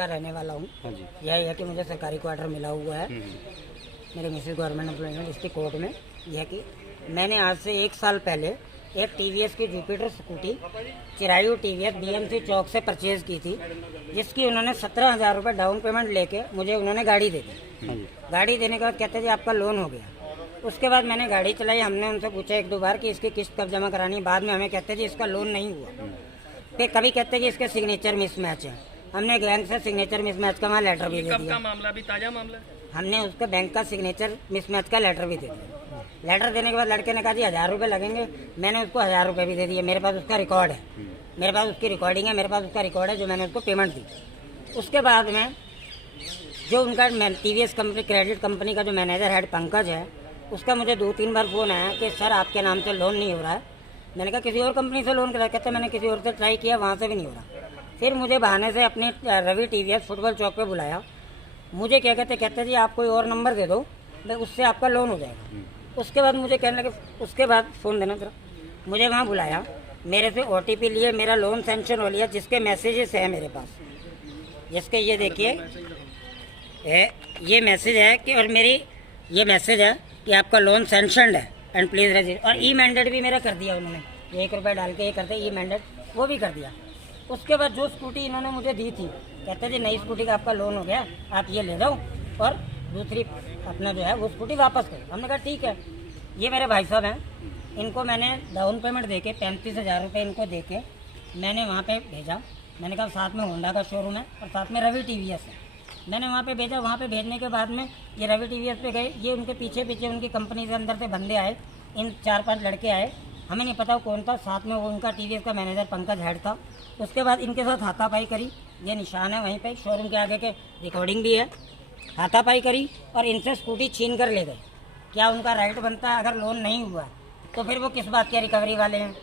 का रहने वाला हूँ। यही है कि मुझे सरकारी क्वार्टर मिला हुआ है मेरे Mrs government employment district court में। यह कि मैंने आज से 1 साल पहले एक टीवीएस की Jupiter scooty Chirayu TVS BMC चौक से परचेज की थी, जिसकी उन्होंने 17,000 रुपये डाउन पेमेंट लेके मुझे उन्होंने गाड़ी दे दी। गाड़ी देने के बाद कहते जी आपका लोन हो गया। उसके बाद मैंने गाड़ी चलाई, हमने उनसे पूछा 1-2 बार कि इसकी किस्त कब जमा करानी है। बाद में हमें कहते जी इसका लोन नहीं हुआ। फिर कभी कहते जी इसके सिग्नेचर मिसमैच है। हमने बैंक से सिग्नेचर मिसमैच का वहाँ लेटर भी दे दिया। मामला भी ताजा मामला, हमने उसके बैंक का सिग्नेचर मिसमैच का लेटर भी दे दिया। लेटर देने के बाद लड़के ने कहा जी 1,000 रुपये लगेंगे। मैंने उसको 1,000 रुपये भी दे दिए। मेरे पास उसका रिकॉर्ड है, मेरे पास उसकी रिकॉर्डिंग है, मेरे पास उसका रिकॉर्ड है जो मैंने उसको पेमेंट दी। उसके बाद में जो उनका टीवीएस कंपनी क्रेडिट कंपनी का जो मैनेजर हेड पंकज है, उसका मुझे 2-3 बार फ़ोन आया कि सर आपके नाम से लोन नहीं हो रहा है। मैंने कहा किसी और कंपनी से लोन करा। कहते मैंने किसी और से ट्राई किया, वहाँ से भी नहीं हो रहा। फिर मुझे बहाने से अपने रवि टीवीएस फुटबॉल चौक पे बुलाया। मुझे क्या कहते जी आप कोई और नंबर दे दो, उससे आपका लोन हो जाएगा। उसके बाद मुझे कहने लगे, उसके बाद फ़ोन देना जरा। मुझे वहाँ बुलाया, मेरे से OTP लिए, मेरा लोन सेंक्शन हो लिया, जिसके मैसेजेस है मेरे पास, जिसके ये देखिए ये मैसेज है कि और मेरी ये मैसेज है कि आपका लोन सेंक्शनड है एंड प्लीज़ रजिस्टर। और ई मैंडेट भी मेरा कर दिया उन्होंने, 1 रुपये डाल के ये करते ई मैंडेट वो भी कर दिया। उसके बाद जो स्कूटी इन्होंने मुझे दी थी, कहते जी नई स्कूटी का आपका लोन हो गया, आप ये ले दो और दूसरी अपना जो है वो स्कूटी वापस करो। हमने कहा ठीक है। ये मेरे भाई साहब हैं, इनको मैंने डाउन पेमेंट दे के 35,000 रुपये इनको दे के मैंने वहाँ पे भेजा। मैंने कहा साथ में होंडा का शोरूम है और साथ में रवि टीवीएस है। मैंने वहाँ पे भेजा। वहाँ पे भेजने के बाद में ये रवि टीवीएस पे गए। ये उनके पीछे पीछे उनकी कंपनी के अंदर से बंदे आए, इन 4-5 लड़के आए, हमें नहीं पता कौन था। साथ में वो उनका टीवीएस का मैनेजर पंकज हेड था। उसके बाद इनके साथ हाथापाई करी। ये निशान है वहीं पे, शोरूम के आगे के रिकॉर्डिंग भी है। हाथापाई करी और इनसे स्कूटी छीन कर ले गए। क्या उनका राइट बनता है? अगर लोन नहीं हुआ तो फिर वो किस बात के रिकवरी वाले हैं?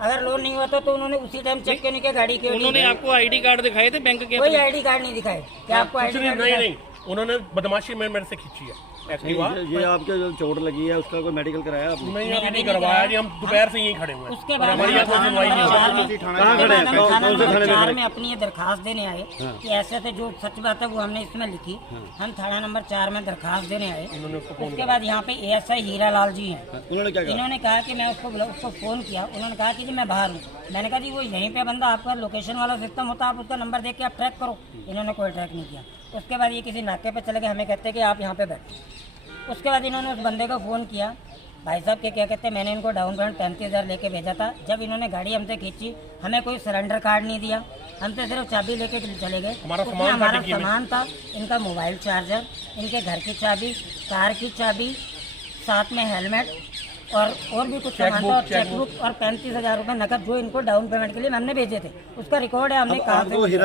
अगर लोन नहीं हुआ तो उन्होंने उसी टाइम चेक क्यों नहीं किया गाड़ी के? उन्होंने आपको ID कार्ड दिखाए थे बैंक के? कोई ID कार्ड नहीं दिखाए। क्या आपको ID कार्ड? नहीं, उन्होंने बदमाशी में मेरे से खींची है एक्टिवा। ये आपके जो चोट लगी है उसका कोई मेडिकल कराया आपने? नहीं, अभी नहीं करवाया जी। हम दोपहर से यहीं खड़े हुए हैं। उसके बाद हमारी यहाँ कोई सुनवाई नहीं हो रही। कहाँ खड़े हैं? कौन से थाने में खड़े? में अपनी ये दरखास्त देने आए कि ऐसे से जो सच बात है वो हमने इसमें लिखी। हम थाना नंबर 4 में दरखास्त देने आए। उसके बाद यहाँ पे ASI हीरा लाल जी हैं। उन्होंने क्या कहा? इन्होंने कहा कि मैं उसको फ़ोन किया। उन्होंने कहा कि मैं बाहर हूँ। मैंने कहा जी वो यहीं पे बंदा, आपका लोकेशन वाला सिस्टम होता है, आप उसका नंबर देख के आप ट्रैक करो। इन्होंने कोई ट्रैक नहीं किया। उसके बाद ये किसी नाके पे चले गए, हमें कहते कि आप यहाँ पे बैठे। उसके बाद इन्होंने उस बंदे को फ़ोन किया, भाई साहब के क्या कहते हैं, मैंने इनको डाउन पेमेंट 35,000 लेके भेजा था। जब इन्होंने गाड़ी हमसे खींची, हमें कोई सरेंडर कार्ड नहीं दिया, हमसे सिर्फ चाबी लेके चले गए। हमारा सामान था, इनका मोबाइल चार्जर, इनके घर की चाबी, कार की चाबी, साथ में हेलमेट और भी कुछ सामान था, और चेकबुक और 35,000 रुपये नकद जो इनको डाउन पेमेंट के लिए हमने भेजे थे। उसका रिकॉर्ड है। हमने कहा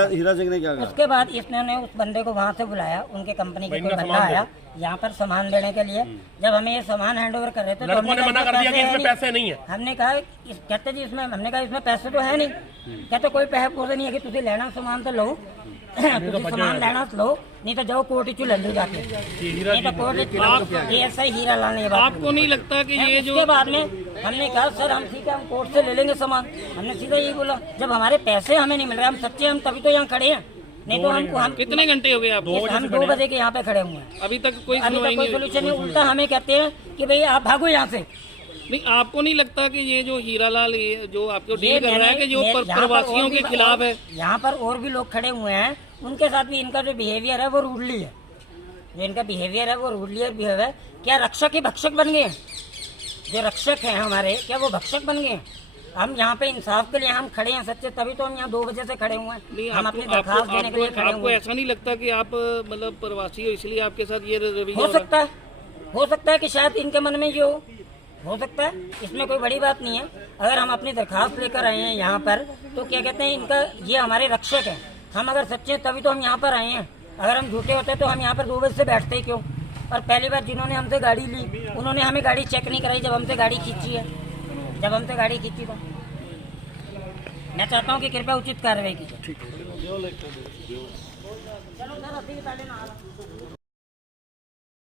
हीरा सिंह ने क्या कहा? उसके बाद इसने उस बंदे को वहाँ से बुलाया, उनके कंपनी के कोई बंदा आया यहाँ पर सामान लेने के लिए। जब हमें ये सामान हैंड ओवर कर रहे थे तो हमने मना कर दिया कि इसमें पैसे नहीं है। हमने कहा कहते जी इसमें, हमने कहा इसमें पैसे तो है नहीं। कहते कोई पैसे नहीं है कि तुझे लेना सामान तो लो, सामान लेना तो लो, नहीं तो जाओ कोर्ट चू ले लो जाके। नहीं तो कोर्ट ASI हीरा लाल ने बात। आपको नहीं लगता कि ये जो? उसके बाद में हमने कहा सर हम ठीक है, हम कोर्ट से ले लेंगे सामान। हमने सीधा यही बोला, जब हमारे पैसे हमें नहीं मिल रहे, हम सच्चे, हम तभी तो यहाँ खड़े हैं। नहीं तो हम कितने घंटे हो गए आप? हम 2 बजे के यहाँ पे खड़े हुए हैं। अभी तक कोई सोल्यूशन नहीं। उल्टा हमें कहते हैं कि भाई आप भागो यहाँ से। नहीं, आपको नहीं लगता कि ये जो हीरालाल ये जो आपको डील कर रहा है कि जो प्रवासियों के खिलाफ है? यहाँ पर और भी लोग खड़े हुए हैं, उनके साथ भी इनका जो बिहेवियर है वो रूडली है। जो इनका बिहेवियर है वो रूडली बिहेवियर है। क्या रक्षक ही भक्षक बन गए हैं? जो रक्षक हैं हमारे, क्या वो भक्षक बन गए हैं? हम यहाँ पे इंसाफ के लिए हम खड़े हैं सच्चे, तभी तो हम यहाँ 2 बजे से खड़े हुए हैं। हम अपनी दरखास्त देने के लिए खड़े हुए हैं। आपको ऐसा नहीं लगता कि आप मतलब प्रवासी हो इसलिए आपके साथ ये रवैया? हो सकता है कि शायद इनके मन में ये हो सकता है। इसमें कोई बड़ी बात नहीं है। अगर हम अपनी दरखास्त लेकर आए हैं यहाँ पर तो क्या कहते हैं, इनका ये हमारे रक्षक है। हम अगर सच्चे तभी तो हम यहाँ पर आए हैं। अगर हम झूठे होते तो हम यहाँ पर 2 बजे से बैठते ही क्यों? और पहली बार जिन्होंने हमसे गाड़ी ली उन्होंने हमें गाड़ी चेक नहीं कराई जब हमसे गाड़ी खींची है। जब हमसे गाड़ी खींची तो मैं चाहता हूँ कि कृपया उचित कार्रवाई कीजिए। चलो सर, अभी